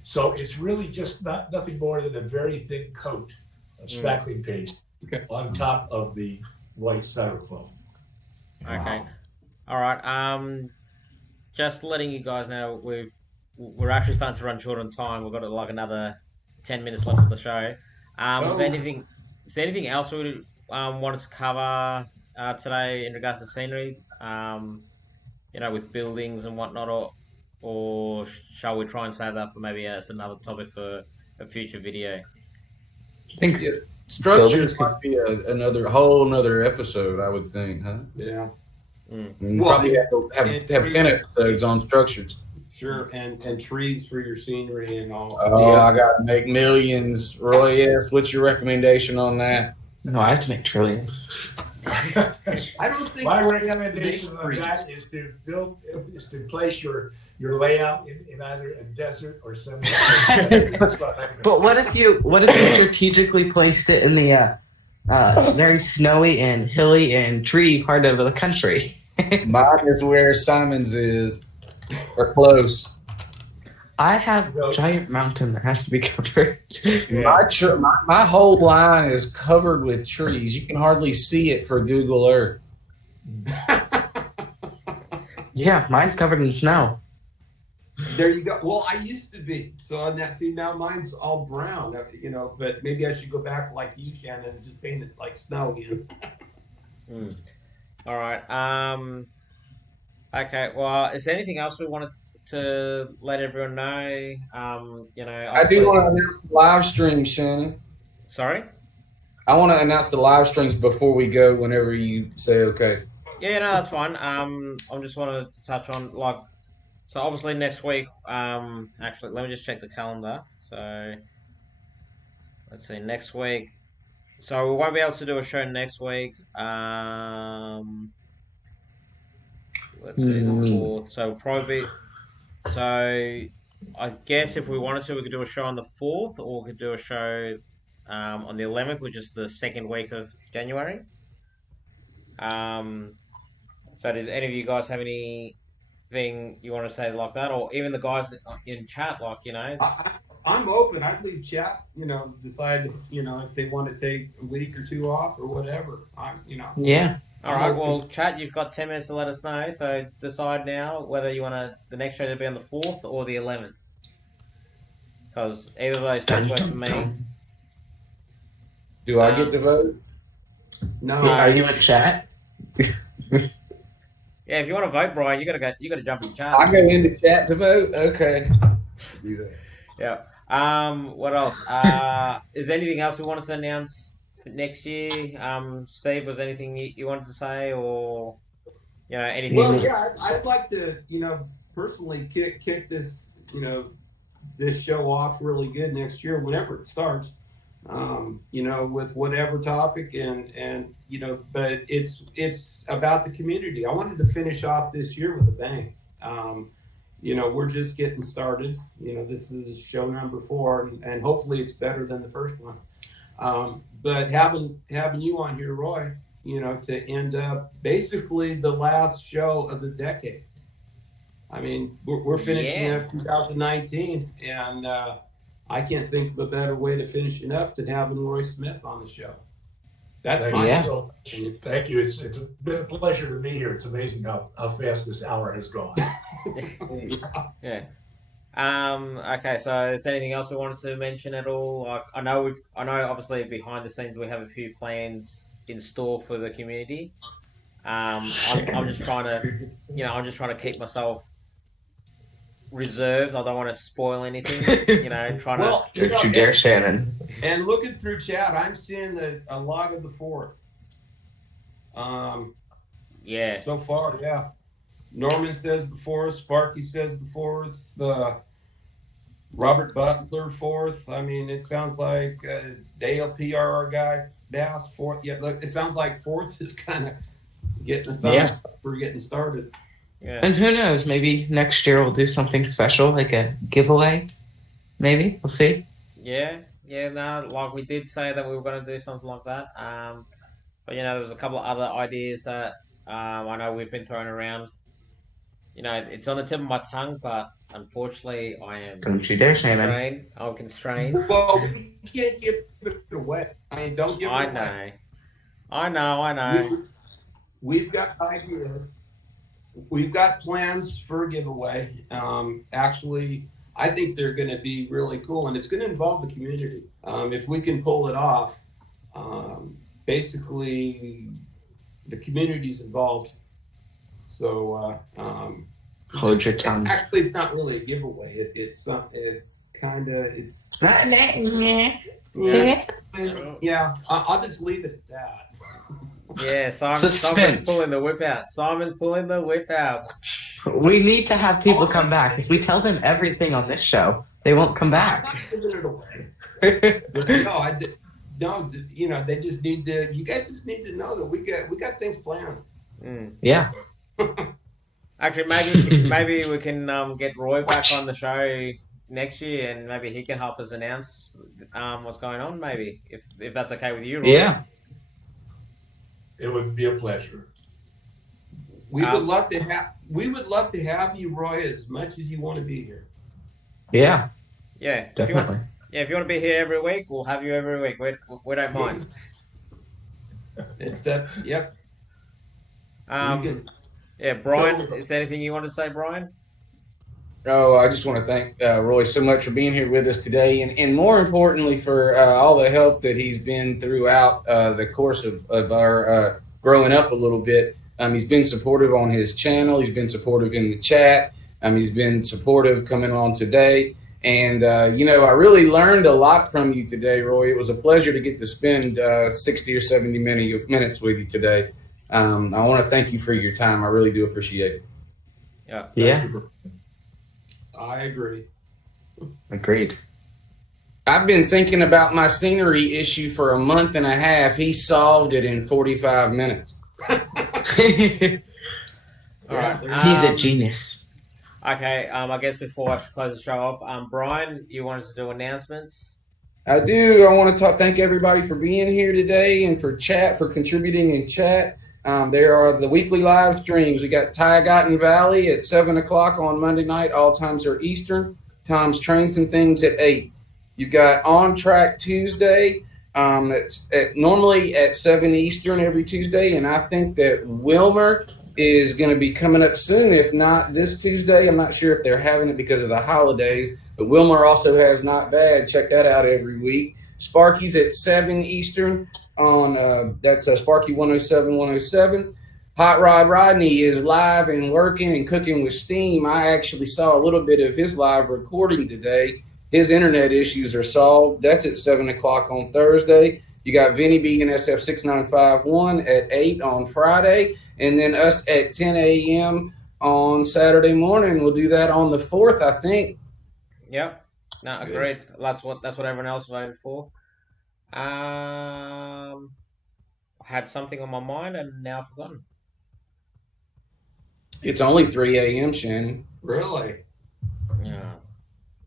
So it's really just nothing more than a very thin coat of spackling paste on top of the white styrofoam. Okay. All right. Just letting you guys know, we're actually starting to run short on time. We've got like another 10 minutes left of the show. Is there anything else we wanted to cover today in regards to scenery? With buildings and whatnot, or shall we try and save that for maybe as another topic for a future video? I think Structures might be another episode, I would think, huh? Yeah. Probably have 10 episodes on structures. Sure, and trees for your scenery and all. Oh, I got to make millions. Roy, yes. What's your recommendation on that? No, I have to make trillions. I don't think my recommendation on that is to place your layout in either a desert or semi. But what if you strategically placed it in the very snowy and hilly and tree part of the country? Mine is where Simon's is, or close. I have a giant mountain that has to be covered. My whole line is covered with trees. You can hardly see it for Google Earth. Yeah, mine's covered in snow. There you go. Well, I used to be. So on that, see, now mine's all brown, but maybe I should go back like you, Shannon, and just paint it like snow again. All right. Okay. Well, is there anything else we wanted to let everyone know? I do Obviously. want to announce the live stream, Shannon. Sorry. I want to announce the live streams before we go. Whenever you say okay. Yeah, no, that's fine. I just wanted to touch on so obviously next week. Actually, let me just check the calendar. So let's see, next week. So we won't be able to do a show next week. Let's see, the 4th. So probably. So I guess if we wanted to, we could do a show on the 4th, or we could do a show on the 11th, which is the second week of January. So did any of you guys have anything you want to say like that, or even the guys in chat, I'm open. I'd leave chat, decide, if they want to take a week or two off or whatever. Yeah. All right, well, chat, you've got 10 minutes to let us know. So decide now whether you want the next show to be on the 4th or the 11th. Because either of those days work for me. Do I get to vote? No. Are you in chat? Yeah, if you want to vote, Brian, you gotta jump in chat. I go into chat to vote. Okay. Do that. Yeah. What else? Is there anything else we wanted to announce for next year? Steve, was there anything you wanted to say, or anything? Well, yeah, I'd like to, personally kick this, this show off really good next year, whenever it starts. With whatever topic and but it's about the community. I wanted to finish off this year with a bang. We're just getting started. This is show number 4, and hopefully it's better than the first one. But having you on here, Roy, to end up basically the last show of the decade. I mean, we're finishing up 2019, and I can't think of a better way to finish it up than having Roy Smith on the show. That's Thank my you so much. Thank you. It's been a pleasure to be here. It's amazing how fast this hour has gone. Yeah. Okay. So, is there anything else we wanted to mention at all? Like, I know obviously behind the scenes we have a few plans in store for the community. I'm just trying to keep myself reserved. I don't want to spoil anything. Don't you dare, Shannon. And looking through chat, I'm seeing that a lot of the 4th. Yeah. So far, yeah. Norman says the 4th. Sparky says the 4th. Robert Butler 4th. I mean, it sounds like Dale PRR guy Bass 4th. Yeah, look, it sounds like 4th is kind of getting a thumbs up for getting started. Yeah. And who knows? Maybe next year we'll do something special, like a giveaway. Maybe we'll see. Yeah. No, like we did say that we were going to do something like that. But there was a couple of other ideas that I know we've been throwing around. It's on the tip of my tongue, but unfortunately, I am. Don't you dare, Shannon. I'm constrained. Well, we can't give it away. I mean, don't give it away. I know. We've got ideas. We've got plans for a giveaway. Actually, I think they're going to be really cool, and it's going to involve the community. If we can pull it off, basically, the community's involved. So, hold your tongue. Actually, it's not really a giveaway. It's kind of yeah. I'll just leave it at that. Yeah, Simon's pulling the whip out. We need to have people come back. If we tell them everything on this show, they won't come back. I'm not giving it away. No, they just need to. You guys just need to know that we got things planned. Yeah. Actually, maybe we can get Roy back on the show next year, and maybe he can help us announce what's going on. Maybe if that's okay with you, Roy. Yeah. It would be a pleasure. We would love to have you, Roy, as much as you want to be here. Yeah. Yeah. Definitely. If you want to be here every week, we'll have you every week. We don't mind. It's yep. Yeah, Brian, is there anything you want to say, Brian? Oh, I just want to thank Roy so much for being here with us today, and more importantly for all the help that he's been throughout the course of our growing up a little bit. He's been supportive on his channel. He's been supportive in the chat. He's been supportive coming on today. And, I really learned a lot from you today, Roy. It was a pleasure to get to spend 60 or 70 minutes with you today. I want to thank you for your time. I really do appreciate it. Yeah. Yeah. I agree. Agreed. I've been thinking about my scenery issue for a month and a half. He solved it in 45 minutes. All right. He's a genius. Okay. I guess before I close the show off, Brian, you wanted to do announcements? I do. I want to thank everybody for being here today and for contributing in chat. There are the weekly live streams. We got Tiegatten Valley at 7 o'clock on Monday night. All times are Eastern. Tom's Trains and Things at 8. You got On Track Tuesday. That's normally at 7 Eastern every Tuesday. And I think that Wilmer is going to be coming up soon. If not this Tuesday, I'm not sure if they're having it because of the holidays. But Wilmer also has Not Bad. Check that out every week. Sparky's at 7 Eastern on that's Sparky 107. Hot Rod Rodney is live and working and cooking with steam. I actually saw a little bit of his live recording today. His internet issues are solved. That's at 7 o'clock on Thursday. You got Vinny B and SF6951 at 8 on Friday, and then us at 10 a.m. on Saturday morning. We'll do that on the 4th, I think. Yep. No, agreed. That's what everyone else voted for. I had something on my mind and now I've forgotten. It's only 3 a.m., Shannon. Really? Yeah.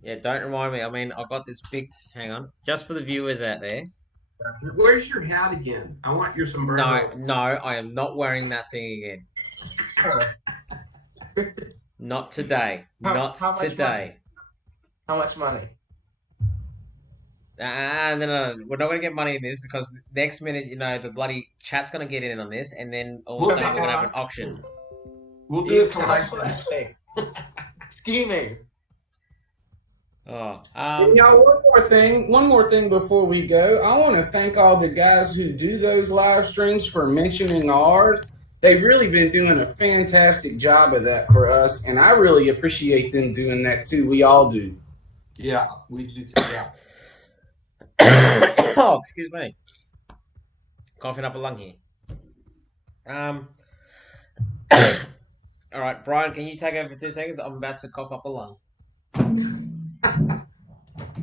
Yeah, don't remind me. I mean, I've got this big, hang on, just for the viewers out there. Where's your hat again? I want your sombrero. No, I am not wearing that thing again. Not today. Not today. How much money? No. We're not going to get money in this because next minute, the bloody chat's going to get in on this, and then all of a sudden we're going to have an auction. We'll do it for Scheming. Oh, Y'all, one more thing before we go. I want to thank all the guys who do those live streams for mentioning ours. They've really been doing a fantastic job of that for us, and I really appreciate them doing that too. We all do. Yeah, we do too. Yeah. Oh, excuse me. Coughing up a lung here. All right, Brian, can you take over for 2 seconds? I'm about to cough up a lung.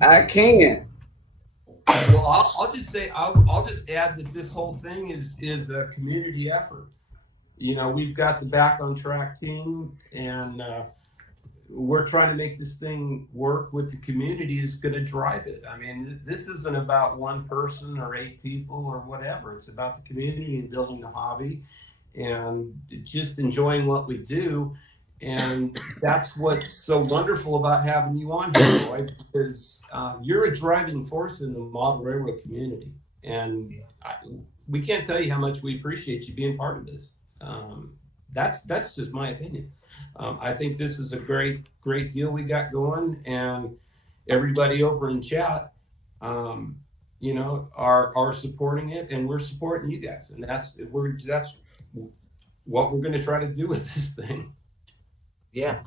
I can. Well, I'll just say I'll just add that this whole thing is a community effort. We've got the Back on Track team, and we're trying to make this thing work with the community is going to drive it. I mean, this isn't about one person or 8 people or whatever. It's about the community and building the hobby and just enjoying what we do. And that's what's so wonderful about having you on here, Roy, because you're a driving force in the model railroad community. And we can't tell you how much we appreciate you being part of this. That's just my opinion. I think this is a great deal we got going, and everybody over in chat, are supporting it, and we're supporting you guys, and that's what we're going to try to do with this thing. Yeah.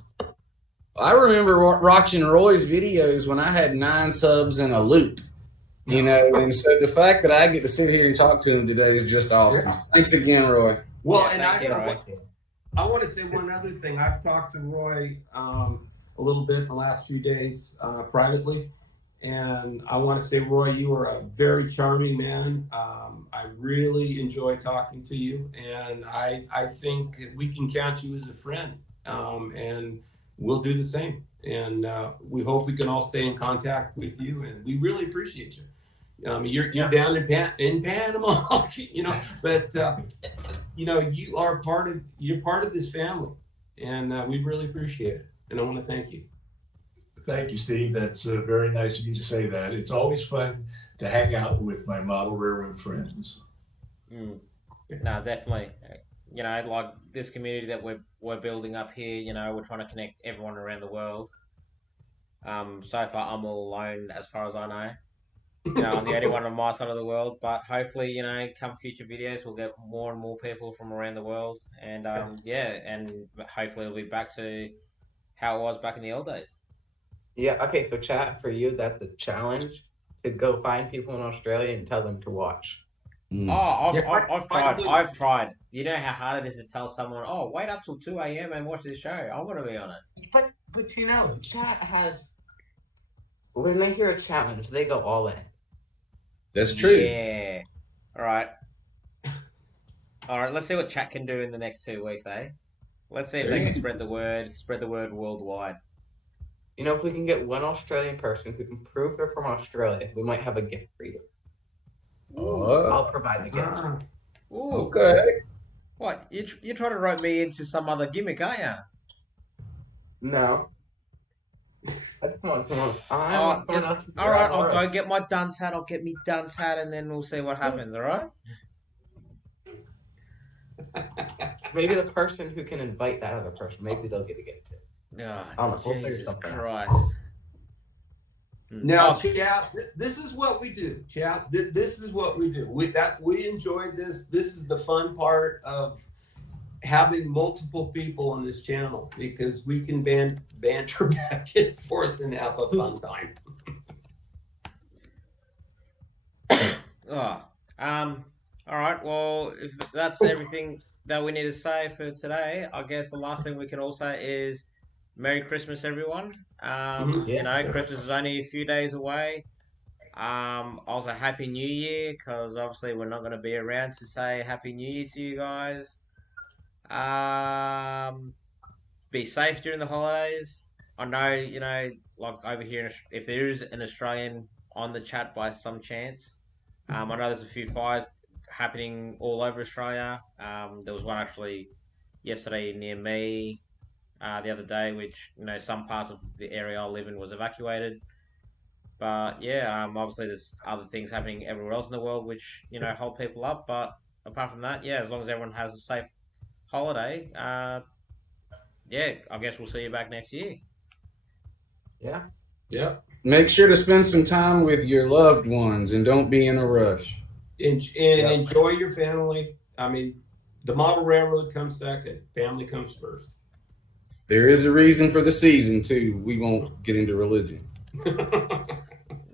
I remember watching Roy's videos when I had 9 subs in a loop, and so the fact that I get to sit here and talk to him today is just awesome. Yeah. Thanks again, Roy. Well, yeah, and I want to say one other thing. I've talked to Roy a little bit in the last few days privately, and I want to say, Roy, you are a very charming man. I really enjoy talking to you, and I think we can count you as a friend, and we'll do the same. And we hope we can all stay in contact with you, and we really appreciate you. You're down in Panama, but you're part of this family, and we really appreciate it. And I want to thank you. Thank you, Steve. That's very nice of you to say that. It's always fun to hang out with my model railroad friends. No, definitely. you know, like this community that we're building up here. You know, we're trying to connect everyone around the world. So far I'm all alone as far as I know. You know, I'm the only one on my side of the world, but hopefully, you know, come future videos, we'll get more and more people from around the world, and yeah, and hopefully it'll be back to how it was back in the old days. Yeah, okay, so chat, for you, that's a challenge to go find people in Australia and tell them to watch. Oh, I've, Yeah, I've, I've by tried. the way- I've tried. You know how hard it is to tell someone, oh, wait up till 2 a.m. and watch this show. I want to be on it. But you know, chat has, when they hear a challenge, they go all in. That's true. Yeah. All right. All right. Let's see what chat can do in the next 2 weeks, eh? Let's see if they can spread the word worldwide. You know, if we can get one Australian person who can prove they're from Australia, we might have a gift for you. I'll provide the gift. Ah, Ooh. Okay. What? You're trying to rope me into some other gimmick, aren't you? No. Come on. All right, I'll go get my dunce hat. I'll get me dunce hat, and then we'll see what happens. All right? Maybe the person who can invite that other person, maybe they'll get a gift too. Oh, We'll figure Jesus something out. Christ. Now, Oh, chat, this is what we do. Chat, this is what we do. We enjoy this. This is the fun part of having multiple people on this channel because we can banter back and forth and have a fun time. oh. All right. Well, if that's everything that we need to say for today, I guess the last thing we can all say is Merry Christmas, everyone. You know, Christmas is only a few days away. Also, Happy New Year, because obviously we're not going to be around to say Happy New Year to you guys. Be safe during the holidays. I know, you know, like over here, if there is an Australian on the chat by some chance, I know there's a few fires happening all over Australia. There was one actually yesterday near me, the other day, which, you know, some parts of the area I live in was evacuated. But yeah, obviously there's other things happening everywhere else in the world which, you know, hold people up. But apart from that, yeah, as long as everyone has a safe holiday, yeah, I guess we'll see you back next year. Yeah. Make sure to spend some time with your loved ones and don't be in a rush. Enjoy your family. I mean, the model railroad comes second. Family comes first. There is a reason for the season too. We won't get into religion.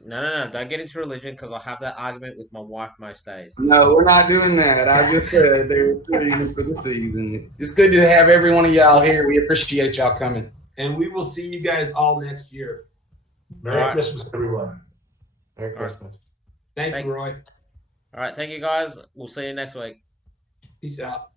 No, don't get into religion because I have that argument with my wife most days. No, we're not doing that. I just said there's a reason for the season. It's good to have every one of y'all here. We appreciate y'all coming. And we will see you guys all next year. Merry Christmas, everyone. Merry Christmas. Thank you, Roy. All right, thank you guys. We'll see you next week. Peace out.